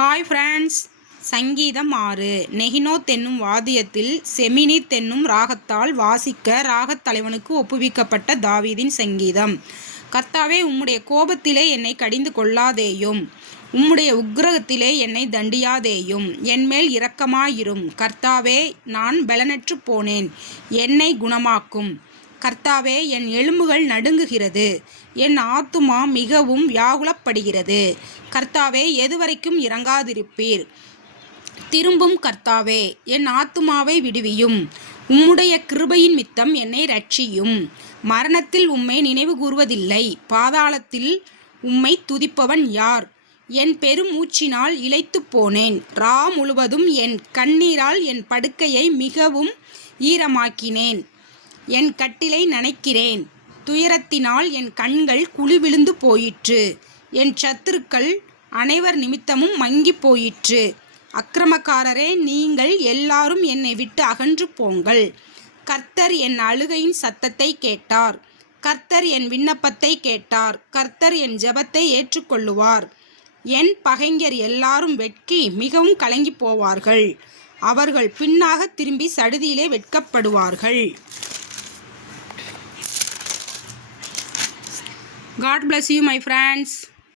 Hi friends, சங்கீதம் 6. நெகினோத் என்னும் வாத்தியத்தில் செமினித் என்னும் ராகத்தால் வாசிக்க ராகத் தலைவனுக்கு ஒப்புவிக்கப்பட்ட தாவீதின் சங்கீதம். கர்த்தாவே, உம்முடைய கோபத்திலே என்னை கடிந்து கொள்ளாதேயும், உம்முடைய உக்கிரகத்திலே என்னை தண்டியாதேயும். என்மேல் இரக்கமாயிரும். கர்த்தாவே, நான் பலனற்று போனேன், என்னை குணமாக்கும். கர்த்தாவே, என் எலும்புகள் நடுங்குகிறது, என் ஆத்துமா மிகவும் வியாகுலப்படுகிறது. கர்த்தாவே, எதுவரைக்கும் இறங்காதிருப்பீர்? திரும்பும் கர்த்தாவே, என் ஆத்துமாவை விடுவியும். உம்முடைய கிருபையின் மித்தம் என்னை இரட்சியும். மரணத்தில் உம்மை நினைவு கூர்வதில்லை, பாதாளத்தில் உம்மை துதிப்பவன் யார்? என் பெருமூச்சினால் இளைத்து போனேன், ரா முழுவதும் என் கண்ணீரால் என் படுக்கையை மிகவும் ஈரமாக்கினேன். என் கட்டிலை நனைக்கிறேன், துயரத்தினால் என் கண்கள் குழிவிழுந்து போயிற்று. என் சத்துருக்கள் அனைவர் நிமித்தமும் மங்கி போயிற்று. அக்கிரமக்காரரே, நீங்கள் எல்லாரும் என்னை விட்டு அகன்று போங்கள். கர்த்தர் என் அழுகையின் சத்தத்தை கேட்டார். கர்த்தர் என் விண்ணப்பத்தை கேட்டார். கர்த்தர் என் ஜெபத்தை ஏற்றுக்கொள்ளுவார். என் பகைஞர் எல்லாரும் வெட்கி மிகவும் கலங்கி போவார்கள். அவர்கள் பின்னாக திரும்பி சடுதியிலே வெட்கப்படுவார்கள். God bless you, my friends.